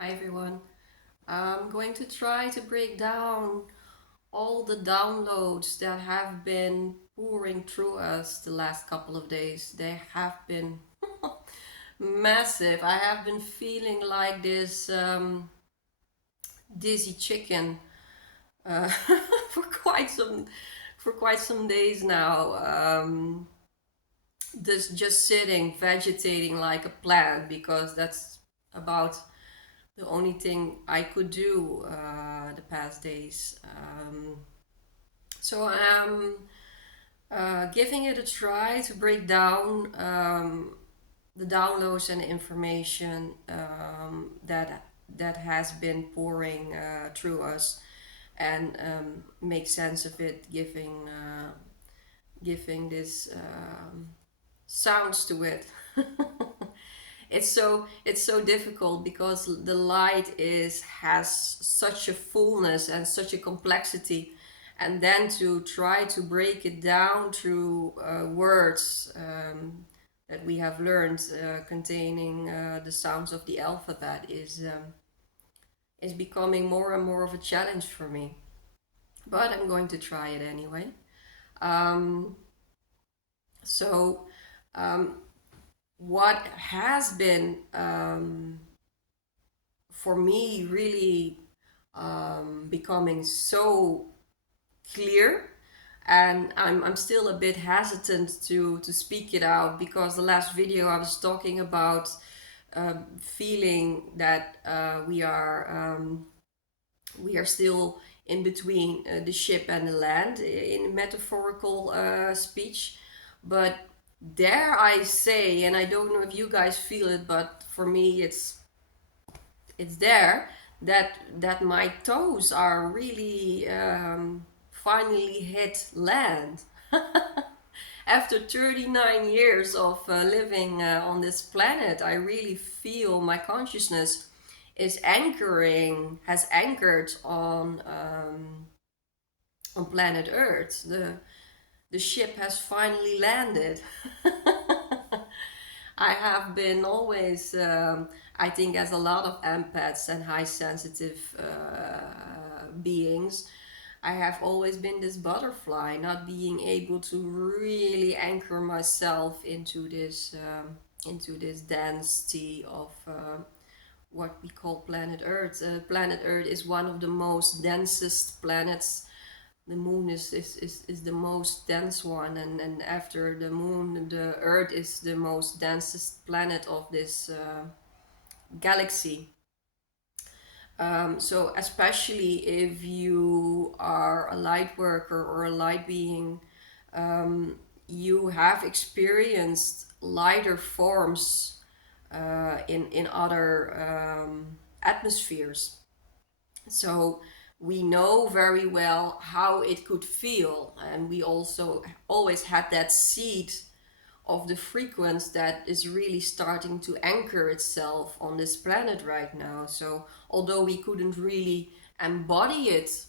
Hi everyone. I'm going to try to break down all the downloads that have been pouring through us the last couple of days. They have been massive. I have been feeling like this dizzy chicken uh, for quite some days now. Just sitting, vegetating like a plant because that's about the only thing I could do the past days. So I'm giving it a try to break down the downloads and information that has been pouring through us, and make sense of it, giving this sounds to it. It's so difficult because the light is has such a fullness and such a complexity, and then to try to break it down through words that we have learned containing the sounds of the alphabet is becoming more and more of a challenge for me, but I'm going to try it anyway. um, so um, what has been for me really becoming so clear, and I'm still a bit hesitant to speak it out because the last video I was talking about feeling that we are still in between the ship and the land in metaphorical speech. But dare I say, and I don't know if you guys feel it, but for me it's there, that my toes are really finally hit land. After 39 years of living on this planet, I really feel my consciousness has anchored on planet Earth. The ship has finally landed. I have been always, I think, as a lot of empaths and high sensitive beings, I have always been this butterfly, not being able to really anchor myself into this density of what we call planet Earth. Planet Earth is one of the most densest planets. The moon is the most dense one, and after the moon, the Earth is the most densest planet of this galaxy. So especially if you are a light worker or a light being, you have experienced lighter forms in other atmospheres. So we know very well how it could feel, and we also always had that seed of the frequency that is really starting to anchor itself on this planet right now. So although we couldn't really embody it,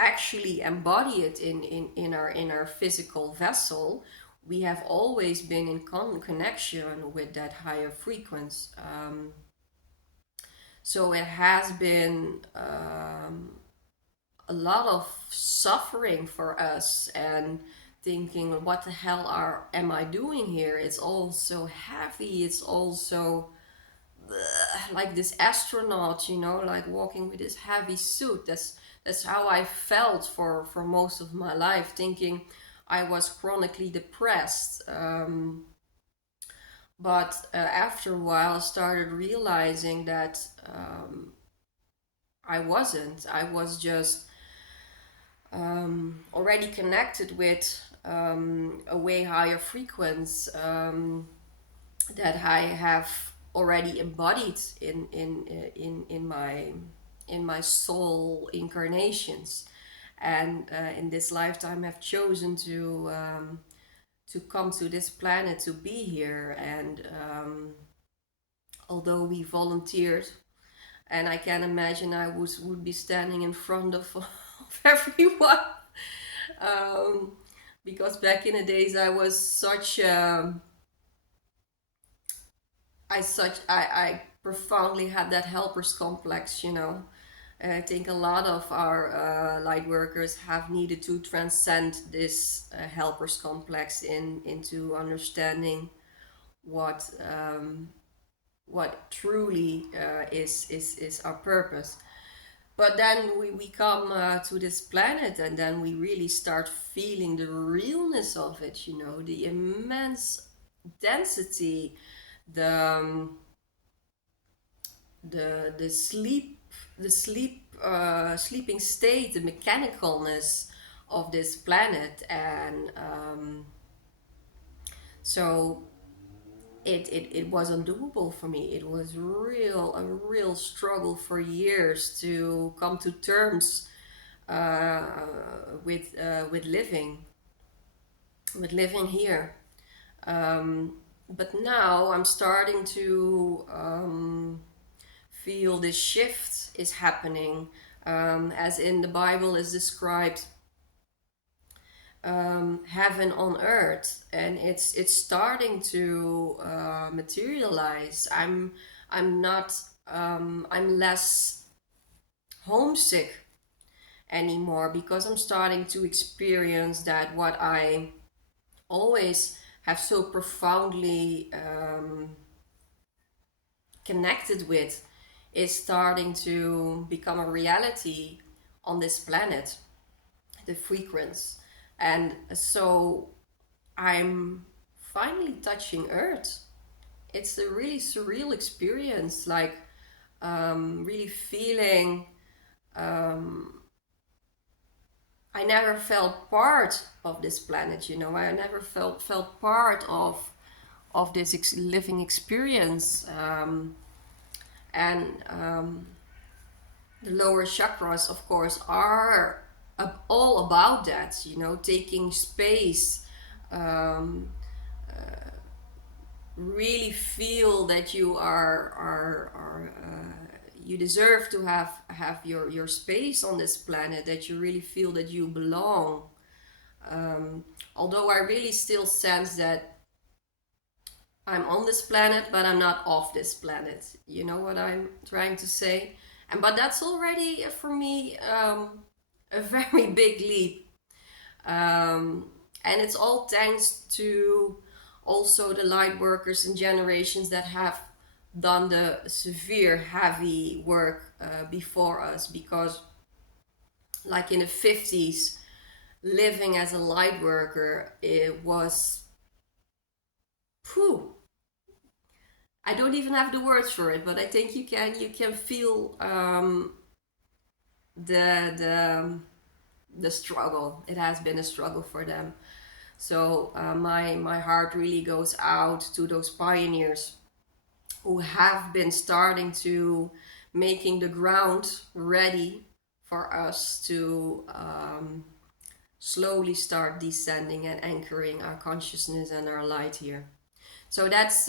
actually embody it in our physical vessel, we have always been in connection with that higher frequency. So it has been a lot of suffering for us, and thinking, what the hell am I doing here? It's all so heavy. It's also like this astronaut, like walking with this heavy suit. That's how I felt for most of my life, thinking I was chronically depressed. But after a while, I started realizing that I wasn't. I was just already connected with a way higher frequency that I have already embodied in my soul incarnations, and in this lifetime have chosen to come to this planet to be here. And although we volunteered, and I can imagine I would be standing in front of everyone, um, because back in the days I was such I profoundly had that helper's complex, you know. I think a lot of our light workers have needed to transcend this helper's complex into understanding what what truly is our purpose. But then we come to this planet, and then we really start feeling the realness of it, you know, the immense density, the the sleeping state, the mechanicalness of this planet. And so it was undoable for me. It was a real struggle for years to come to terms uh, with living here. But now I'm starting to feel this shift is happening, as in the Bible is described, heaven on earth, and it's starting to materialize. I'm not I'm less homesick anymore, because I'm starting to experience that what I always have so profoundly connected with is starting to become a reality on this planet, the frequency. And so I'm finally touching Earth. It's a really surreal experience, like really feeling. I never felt part of this planet, you know. I never felt part of this living experience. And the lower chakras, of course, are all about that, you know, taking space, um, really feel that you are you deserve to have your space on this planet, that you really feel that you belong. Although I really still sense that I'm on this planet, but I'm not off this planet. You know what I'm trying to say? And but that's already for me a very big leap. And it's all thanks to also the light workers and generations that have done the severe heavy work before us, because like in the 50s, living as a light worker, it was, phew, I don't even have the words for it, but I think you can feel the the struggle. It has been a struggle for them. So my heart really goes out to those pioneers who have been starting to making the ground ready for us to slowly start descending and anchoring our consciousness and our light here. So that's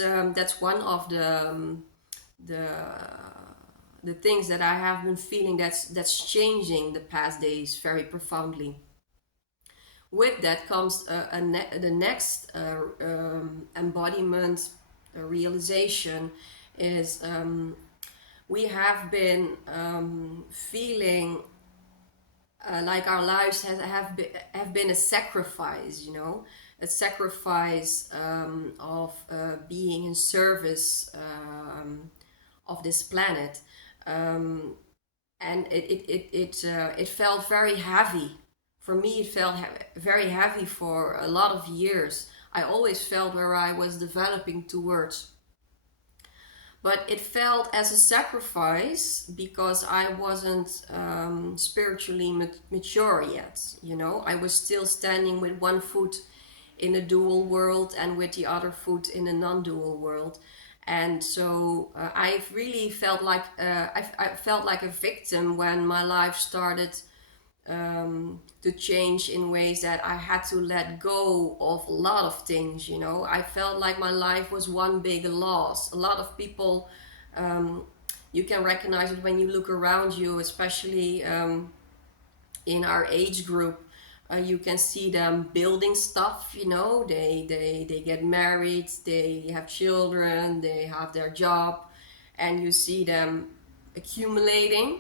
one of the the things that I have been feeling that's changing the past days very profoundly. With that comes the next embodiment, realization is, we have been feeling like our lives have been a sacrifice, you know, a sacrifice of being in service of this planet. Um, and it felt very heavy. For me, it felt very heavy for a lot of years. I always felt where I was developing towards, but it felt as a sacrifice because I wasn't spiritually mature yet. You know, I was still standing with one foot in a dual world and with the other foot in a non-dual world. And so I've really felt like I felt like a victim when my life started to change in ways that I had to let go of a lot of things. You know, I felt like my life was one big loss. A lot of people, um, you can recognize it when you look around you, especially in our age group. You can see them building stuff, you know, they get married, they have children, they have their job, and you see them accumulating.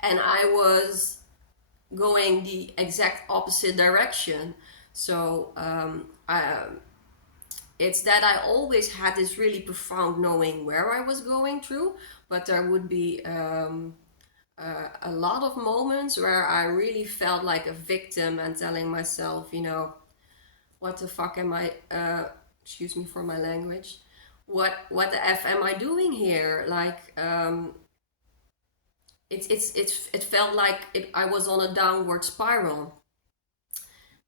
And I was going the exact opposite direction. So it's that I always had this really profound knowing where I was going through, but there would be a lot of moments where I really felt like a victim and telling myself, you know, what the fuck am I? Excuse me for my language. What the f am I doing here? Like it felt like I was on a downward spiral.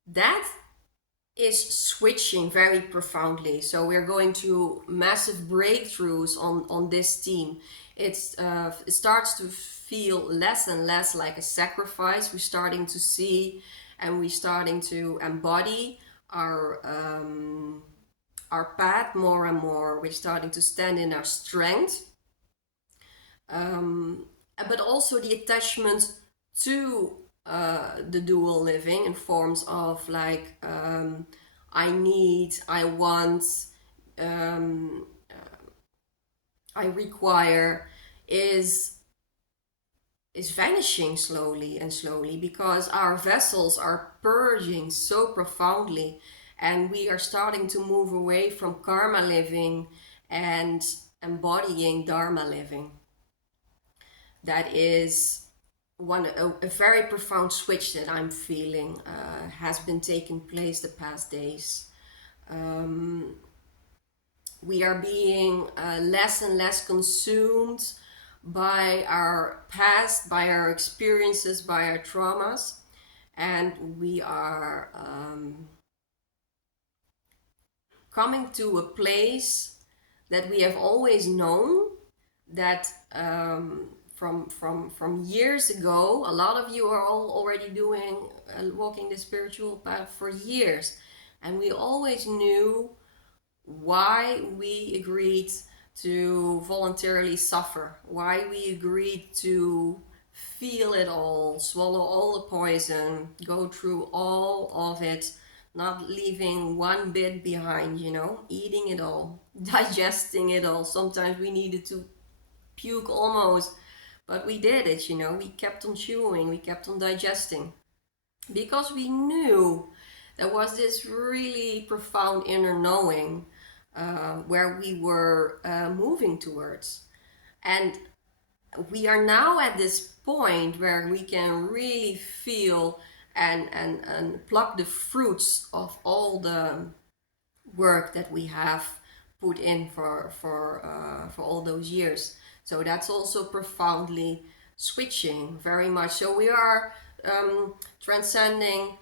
That is switching very profoundly. So we're going to massive breakthroughs on this team. It starts to feel less and less like a sacrifice. We're starting to see, and we're starting to embody our path more and more. We're starting to stand in our strength, but also the attachment to the dual living in forms of like I need, I want, um, I require is vanishing slowly and slowly because our vessels are purging so profoundly, and we are starting to move away from karma living and embodying dharma living. That is a very profound switch that I'm feeling has been taking place the past days. We are being less and less consumed by our past, by our experiences, by our traumas, and we are coming to a place that we have always known, that from years ago. A lot of you are all already doing walking the spiritual path for years, and we always knew why we agreed to voluntarily suffer, why we agreed to feel it all, swallow all the poison, go through all of it, not leaving one bit behind, you know, eating it all, digesting it all. Sometimes we needed to puke almost, but we did it, you know, we kept on chewing, we kept on digesting, because we knew there was this really profound inner knowing where we were moving towards. And we are now at this point where we can really feel and pluck the fruits of all the work that we have put in for all those years. So that's also profoundly switching very much. So we are transcending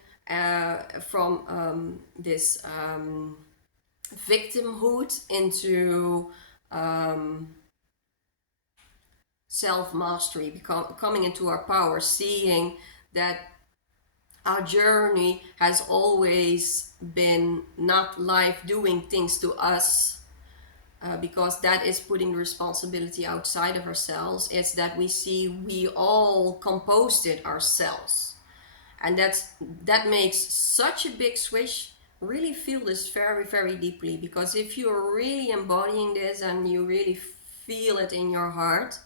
from this victimhood into self-mastery, coming into our power, seeing that our journey has always been not life doing things to us, because that is putting the responsibility outside of ourselves. It's that we see we all composed it ourselves, and that makes such a big switch. Really feel this very, very deeply, because if you're really embodying this and you really feel it in your heart,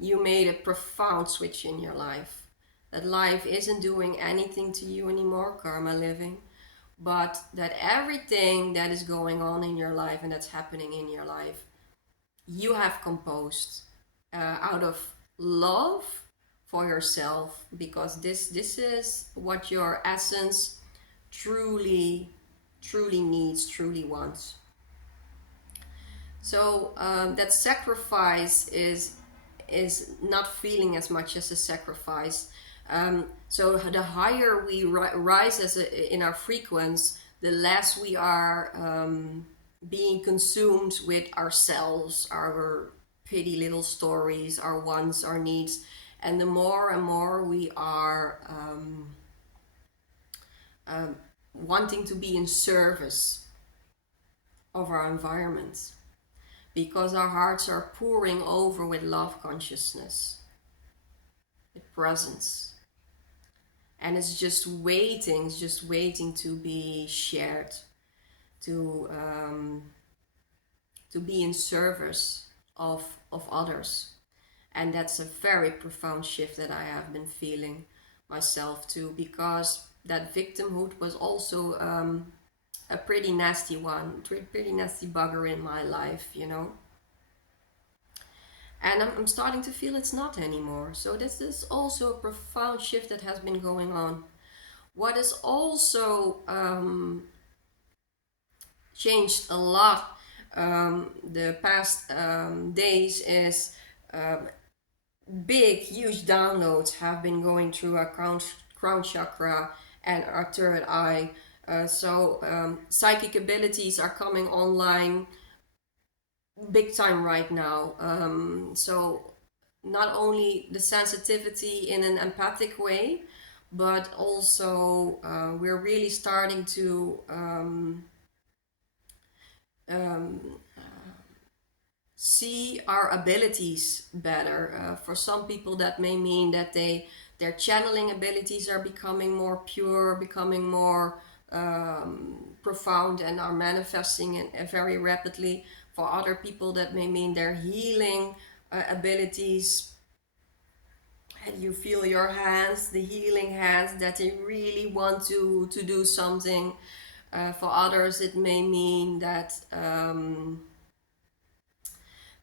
you made a profound switch in your life. That life isn't doing anything to you anymore, karma living, but that everything that is going on in your life and that's happening in your life, you have composed out of love for yourself, because this is what your essence truly needs, truly wants. So that sacrifice is not feeling as much as a sacrifice. So the higher we rise in our frequency, the less we are being consumed with ourselves, our petty little stories, our wants, our needs, and the more and more we are wanting to be in service of our environment, because our hearts are pouring over with love consciousness, with presence. and it's just waiting to be shared, to um, to be in service of others. And that's a very profound shift that I have been feeling myself too, because that victimhood was also a pretty nasty one, pretty nasty bugger in my life, you know. And I'm starting to feel it's not anymore. So this is also a profound shift that has been going on. What is also changed a lot the past days is big, huge downloads have been going through our crown chakra and our third eye. Psychic abilities are coming online big time right now. So not only the sensitivity in an empathic way, but also we're really starting to um, see our abilities better. For some people, that may mean that their channeling abilities are becoming more pure, becoming more profound, and are manifesting very rapidly. For other people, that may mean their healing abilities, and you feel your hands, the healing hands, that they really want to do something. For others, it may mean that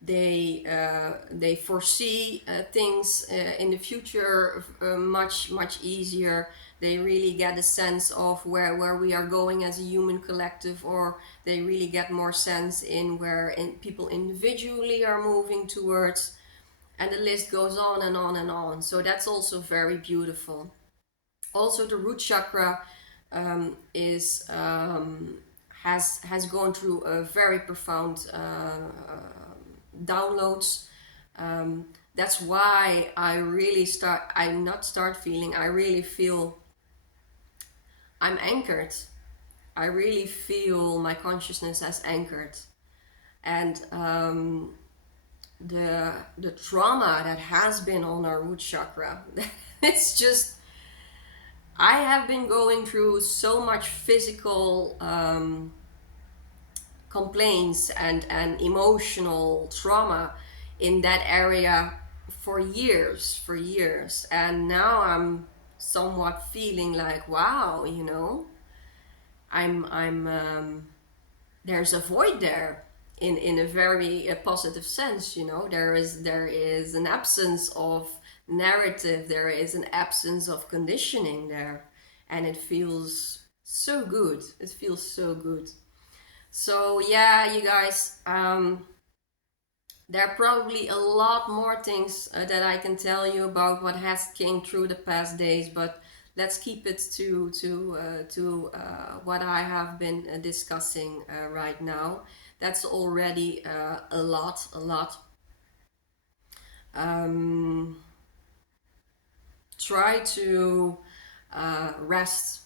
they foresee things in the future much easier. They really get a sense of where we are going as a human collective, or they really get more sense in where people individually are moving towards, and the list goes on and on and on. So that's also very beautiful. Also, the root chakra is has gone through a very profound downloads. That's why I really feel I'm anchored. I really feel my consciousness as anchored. And the trauma that has been on our root chakra, it's just, I have been going through so much physical complaints and emotional trauma in that area for years, and now I'm somewhat feeling like, wow, you know, I'm there's a void there in a very positive sense, you know. There is an absence of narrative, there is an absence of conditioning there, and it feels so good. It feels so good. So yeah, you guys, there are probably a lot more things that I can tell you about what has came through the past days, but let's keep it to what I have been discussing right now. That's already a lot, a lot. Um, Try to rest.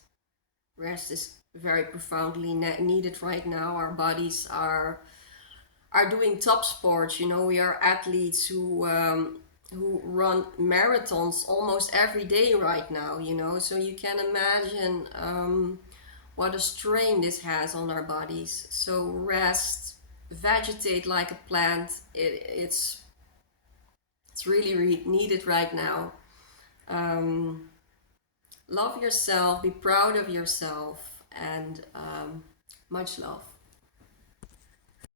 Rest is very profoundly needed right now. Our bodies are doing top sports. You know, we are athletes who run marathons almost every day right now. You know, so you can imagine what a strain this has on our bodies. So rest, vegetate like a plant. It's really, really needed right now. Um, Love yourself, be proud of yourself, and much love.